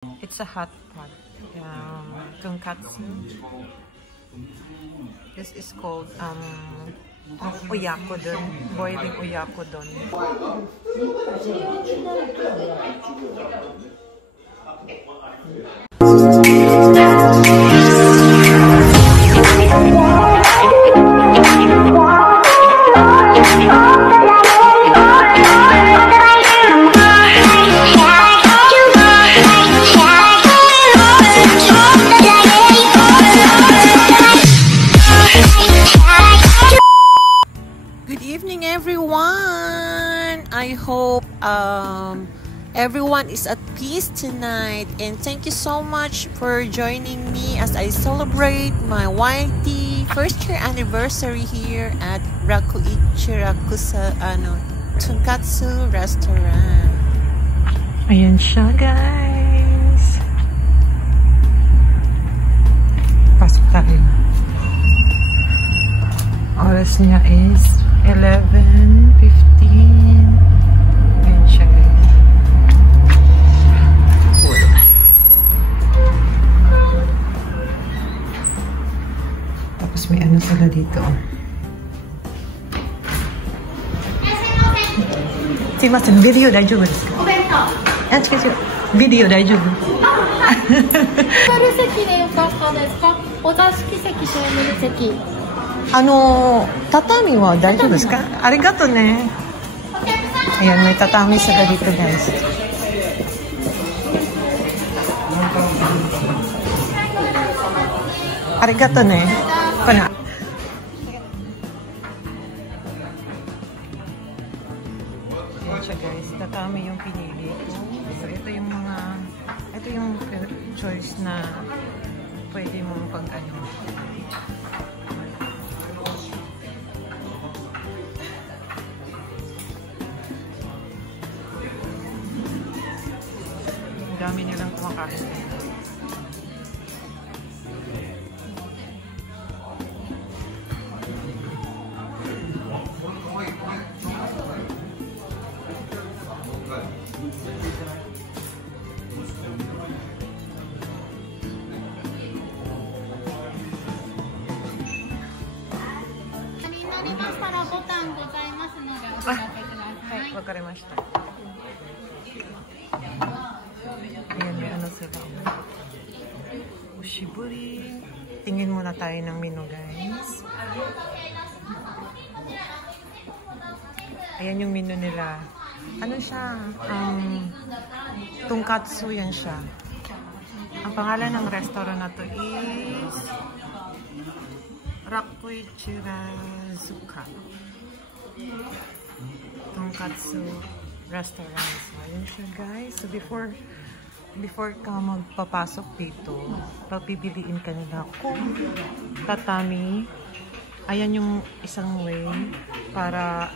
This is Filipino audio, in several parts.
It's a hot pot. Tonkatsu. This is called oyakodon. Boiling oyakodon. Good evening, everyone. I hope everyone is at peace tonight, and thank you so much for joining me as I celebrate my YT first year anniversary here at Rakuichi Rakusa Tonkatsu Restaurant. Ayan siya, guys. Pasok tayo. Oras niya is 11:15. Ayan siya, guys. Tapos may ano sila dito. Simasen, video 大丈夫ですか? お弁当。あ、違う違う。ビデオ大丈夫? 座る席でよかったですか? お座敷席、テーブル席。畳は大丈夫ですか? ありがとうね。Ayan, may tatami sila dito, guys. Arigato ne. Pana. Ayan siya, guys. Tatami yung pinili ko. So, ito yung choice na pwede mong pag-ano. Dami nilang kumakain. Ay, wakarimashita. Ayan, may ano sila. Oshiburi. Tingin muna tayo ng menu, guys. Ayan yung menu nila. Ano siya? Tonkatsu yan siya. Ang pangalan ng restaurant na to is Rakuichi Rakusa Tonkatsu Restaurant. So, ayan siya, guys. So, before ka magpapasok dito, pagpipiliin ka nila kung tatami. Ayan yung isang way para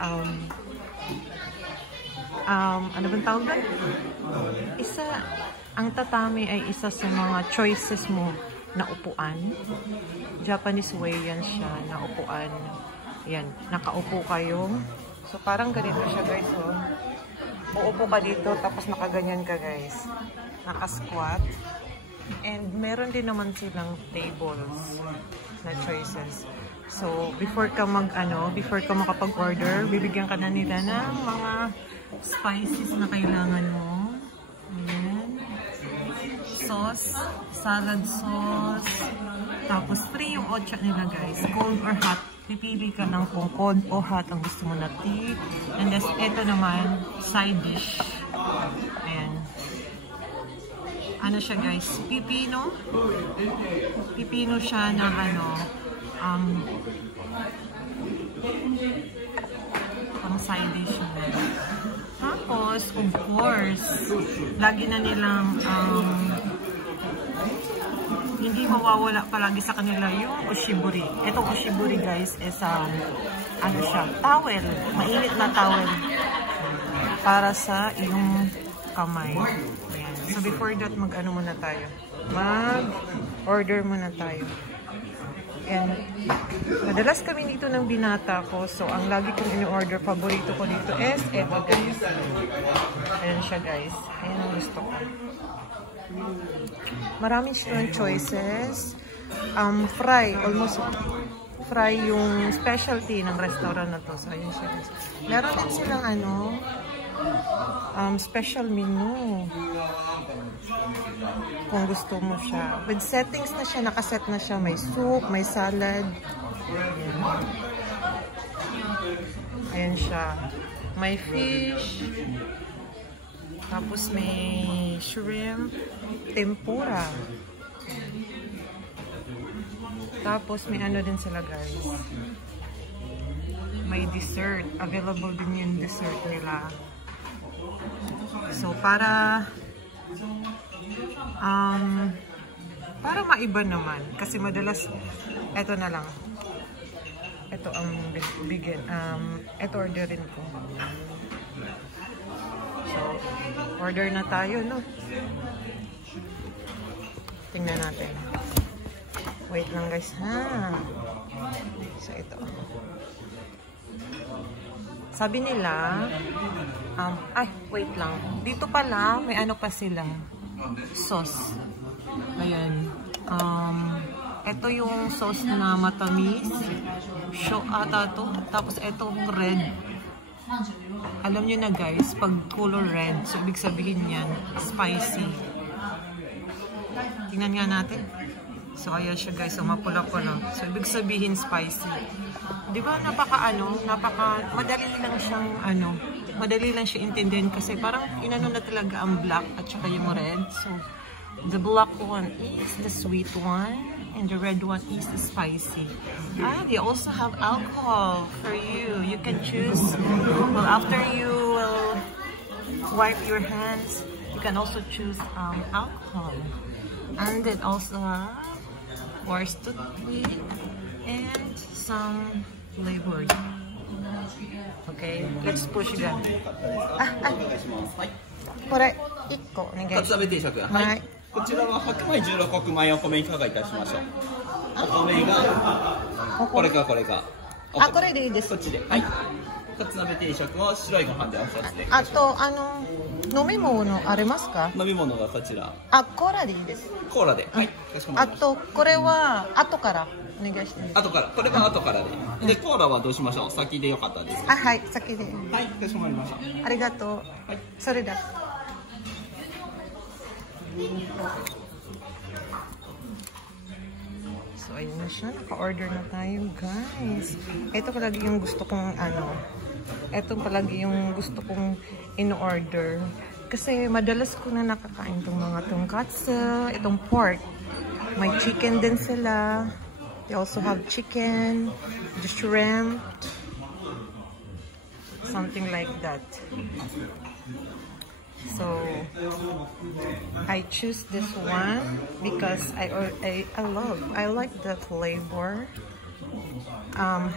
ano bang tawag doon? Ang tatami ay isa sa mga choices mo na upuan. Japanese way yan siya, na upuan. Yan, nakaupo kayo. So, parang ganito siya, guys. So, uupo ka dito, tapos nakaganyan ka, guys. Naka-squat. And meron din naman silang tables na choices. So, before ka makapag-order, bibigyan ka na nila ng mga spices na kailangan mo. Ayan. Sauce, salad sauce. Tapos, free yung ocha nila, guys. Cold or hot. Pipili ka ng kung cold o hot ang gusto mo na tea. And then, ito naman, side dish. Ayan. Ano siya, guys? Pipino. Pipino siya na pang side dish na. Tapos, of course, lagi na nilang hindi mawawala palagi sa kanila yung oshiburi. Itong oshiburi, guys, is ano siya, towel. Mainit na towel para sa iyong kamay. Ayan. So, before that, mag-ano muna tayo. Mag-order muna tayo. And, madalas kami dito ng binata ko. So, ang lagi kong in-order, paborito ko dito is eto, guys. Ayan siya, guys. Ayan ang gusto ko. Maraming silang choices. Fry, almost fry yung specialty ng restaurant na to. So, ayun siya. Meron din silang special menu. Kung gusto mo siya. With settings na siya, nakaset na siya. May soup, may salad. Ayan siya. May fish. Tapos may shrimp. Tempura. Tapos may ano din sila guys. May dessert. Available din yung dessert nila. So para maiba naman. Kasi madalas eto na lang. Ito ang bigyan. Ito orderin ko. So order na tayo, no? Tingnan natin. Wait lang guys, ha? So, ito. Sabi nila, wait lang. Dito pala, may ano pa sila. Sauce. Ayan. Ito yung sauce na matamis. Show ata to. Tapos, itong red. Alam nyo na guys, pag color red, so ibig sabihin yan, spicy. Tingnan nga natin. So, ayan siya guys. So, mapula-pula. So, ibig sabihin spicy. Di ba, madali lang siyang, madali lang siya intindihan kasi parang inano na talaga ang black at saka yung red. So, the black one is the sweet one and the red one is the spicy. They also have alcohol for you. You can choose, well, after you will wipe your hands, you can also choose alcohol. And then also force toothpick and some flavors. Okay, let's push it down. これ1個お願いします。定食。はい。こちらは白米16穀米お米いかがいたしましょう。お米がこれかこれか。これでいいです。こっちで。はい。カツ鍋定食を白いご飯で合わせて。あと飲み物ありますか？飲み物がこちら。コーラでいいです。コーラで。はい。かしこまりました。あとこれは後からお願いして。後から。これは後からで。でコーラはどうしましょう。先でよかったです。はい、先で。はい。かしこまりました。ありがとう。はい。それだ。So, ayun na siya. Naka-order na tayo, guys. Ito palagi yung gusto kong, ito palagi yung gusto kong in-order. Kasi madalas ko na nakakain itong mga tonkatsu, itong pork. May chicken din sila. They also have chicken, the shrimp, something like that. So I choose this one because I like the flavor.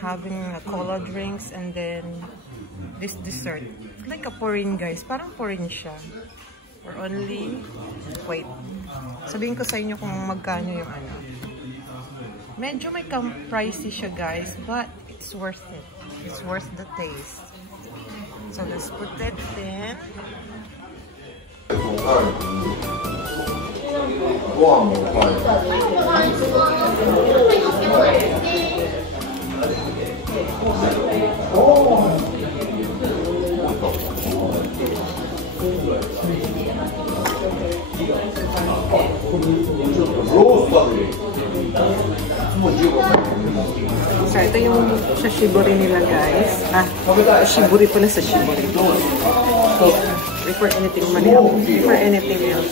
Having a cola drinks and then this dessert. It's like a purin, guys. Parang purin siya. For only, wait. Sabihin ko sa inyo kung magkano yung Medyo may pricey siya, guys, but it's worth it. It's worth the taste. So let's put it in. So, ito yung sashibori nila, guys. Shibori pala sa shibori. Before anything before anything else.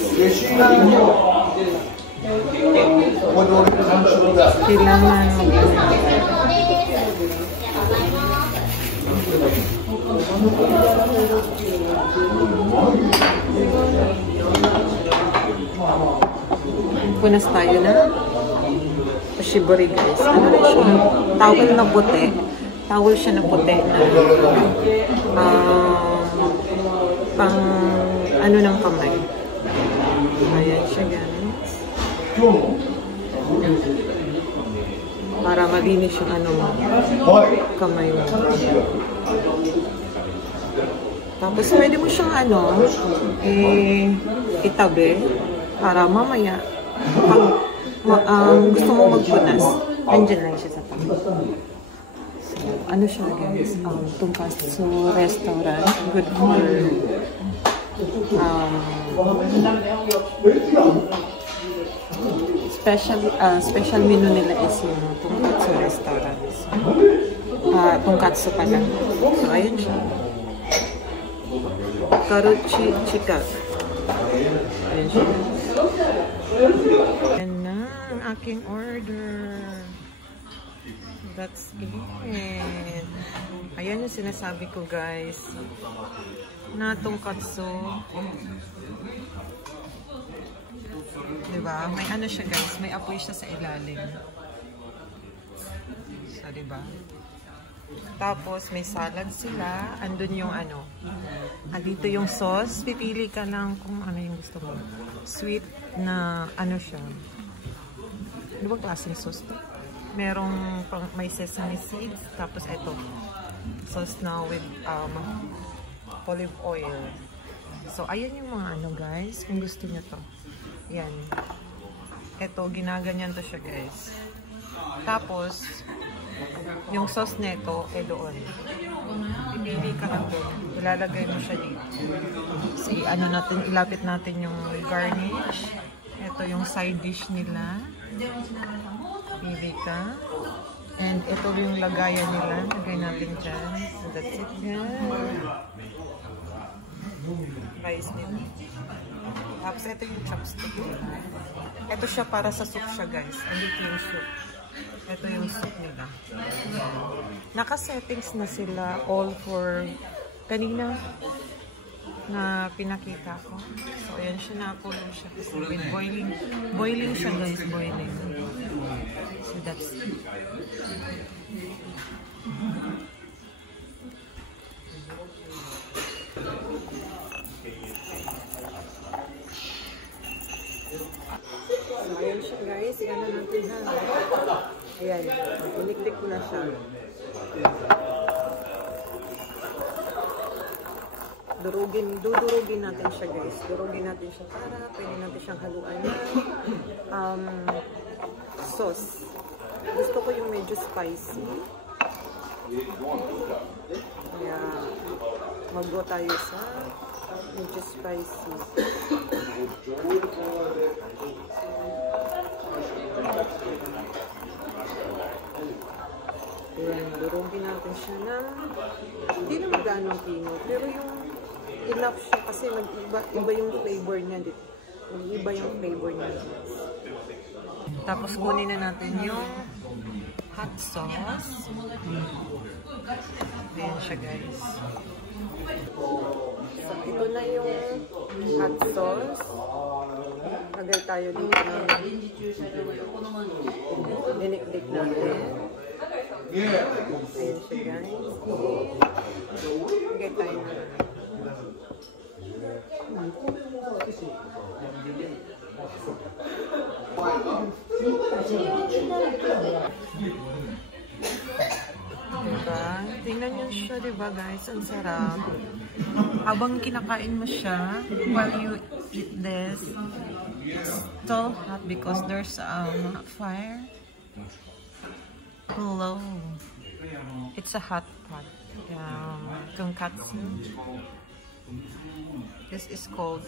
Kailangan punas tayo na shibori, guys. Ano na siya? Towel na puti. Towel siya na puti. Pang ano ng kamay. Ayan siya, guys. Para malinis yung kamay mo. Tapos pwede mo siyang itabi para mamaya, pag gusto mo magpunas, andyan lang siya sa tabi. So, ano siya guys? Tonkatsu restaurant. Good for special menu nila is yung tonkatsu restaurant. Tonkatsu pala. So, ayun siya. Karuchi Chika. Ayun siya. Ayan na ang aking order. That's it. Ayan yung sinasabi ko guys. Na tonkatsu. Diba? May ano siya guys. May apoy siya sa ilalim. So, diba? Tapos, may salad sila. Andun yung ano. Andito yung sauce. Pipili ka lang kung ano yung gusto mo. Sweet na ano siya. Ano ba klaseng sauce to? Merong may sesame seeds. Tapos, ito. Sauce na with olive oil. So, ayan yung mga ano guys. Kung gusto nyo to. Yan. Ito, ginaganyan to siya guys. Tapos, yung sauce neto, doon. Pipili ka lang doon. Ilalagay mo siya dito. So, ano natin, ilapit natin yung garnish. Ito yung side dish nila. Pili ka. And ito yung lagayan nila. Lagay natin dyan. So, that's it. Yan. Rice nila. Tapos ito yung chopstick. Ito siya para sa soup siya guys. Andito yung soup. Ito yung soup nila. Naka-settings na sila all for kanina na pinakita ko. So, ayan siya, nakulo siya. Kasi with boiling. Boiling siya guys, boiling. So, that's it. So, ayan siya guys. Gano'n natin ha. Ayan. Iniklik ko na siya. Dudurugin natin siya guys. Durugin natin siya para pwede natin siyang haluan ng sauce. Gusto ko yung medyo spicy. Kaya mag-go tayo sa medyo spicy. Ayan, durugin natin siya ng hindi naman ganong pino, pero yung enough siya kasi iba yung flavor niya dito. Iba yung flavor niya. Tapos kunin na natin yung hot sauce. Ayan siya guys. So, ito na yung hot sauce. Lagay tayo dito ng dinikdik natin. Ayan siya guys. Lagay tayo na. Diba? Tingnan nyo siya, diba guys? Ang sarap. Habang kinakain mo siya, while you eat this, it's still hot because there's fire. Hello. It's a hot pot. Tonkatsu. This is called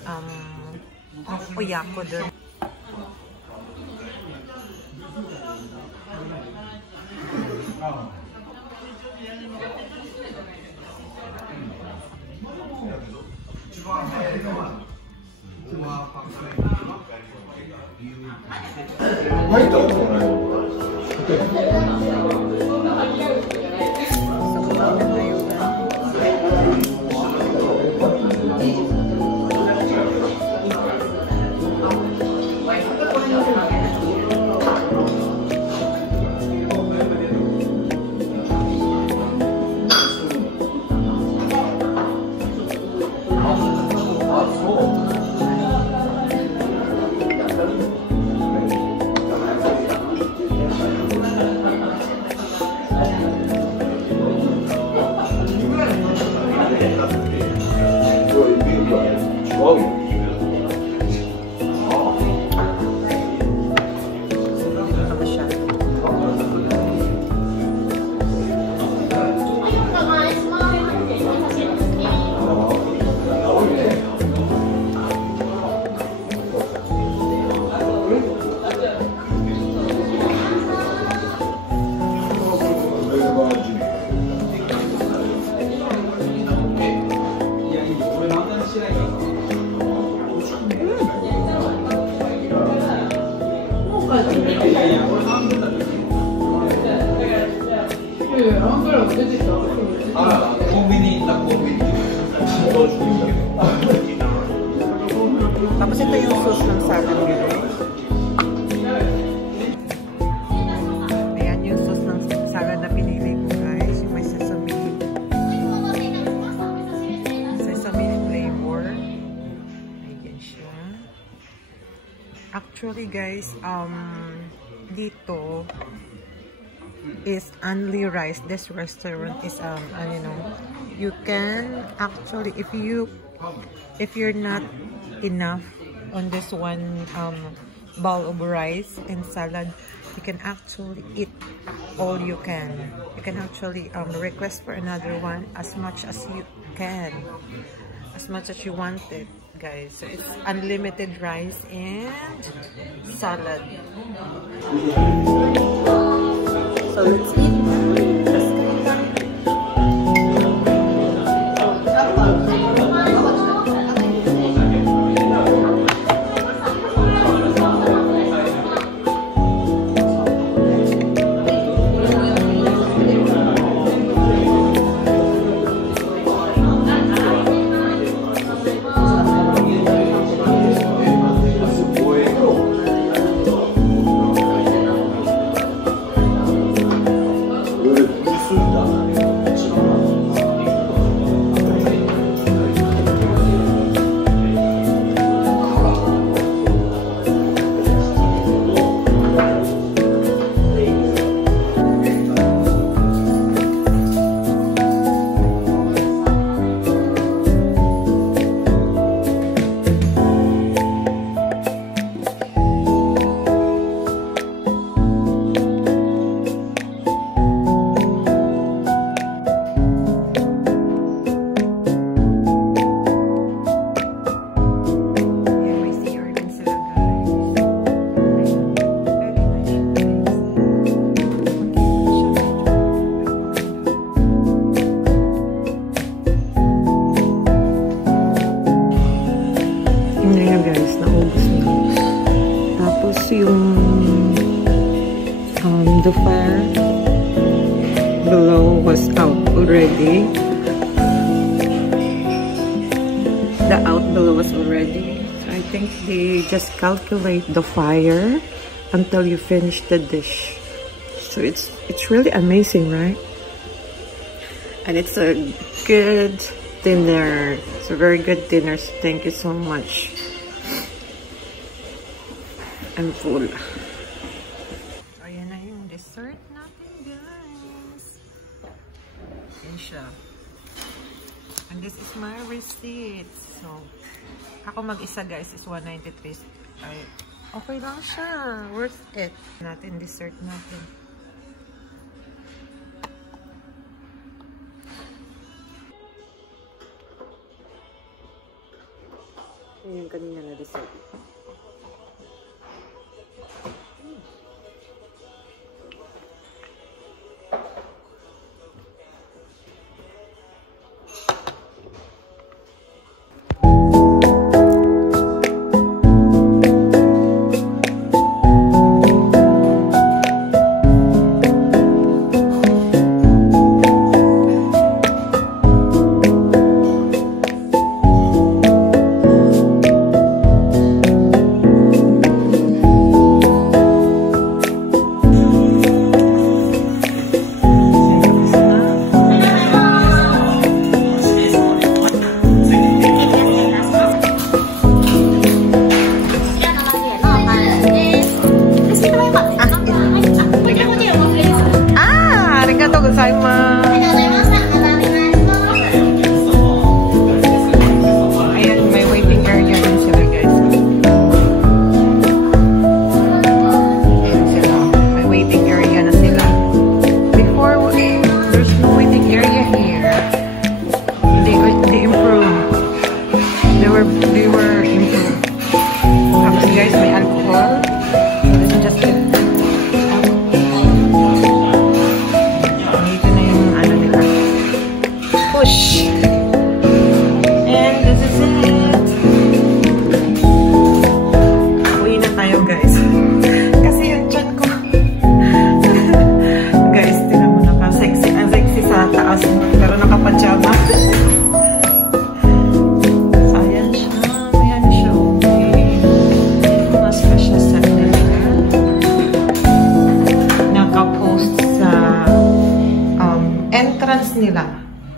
oyakodon. Actually guys, dito is only rice. This restaurant is you know, you can actually, if you're not enough on this one bowl of rice and salad, you can actually eat all you can. You can actually request for another one as much as you can, as much as you want it, guys. So it's unlimited rice and salad. So let's eat. The fire below was out already. The out below was already. So I think they just calculate the fire until you finish the dish. So it's really amazing, right? And it's a good dinner. It's a very good dinner. So thank you so much. I'm full. Dessert natin, guys. Yan siya. And this is my receipt. So, ako mag-isa, guys, is 193. Ay, okay lang siya. Worth it. Natin, dessert natin. Yan yung kanina na dessert.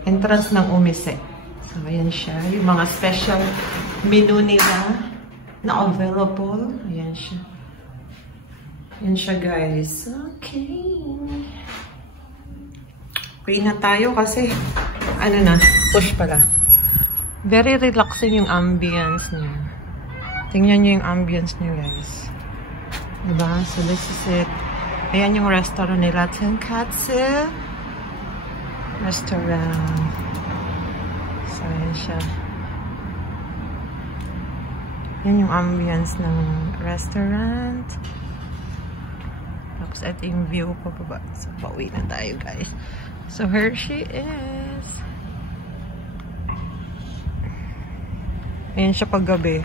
Entrance ng Umise. So, ayan siya. Yung mga special menu nila na available. Ayan siya. Yan siya, guys. Okay. Pray na tayo kasi, ano na, push pala. Very relaxing yung ambience niya. Tingnan niyo yung ambience niya, guys. Diba? So, this is it. Ayan yung restaurant nila. Tenkatsu Restaurant. So, ayan siya. Yan yung ambience ng restaurant. Tapos, ito yung view pababa. So, pauwi na tayo, guys. So, here she is. Ayan siya paggabi.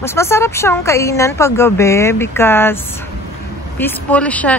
Mas masarap siyang kainan paggabi because peaceful siya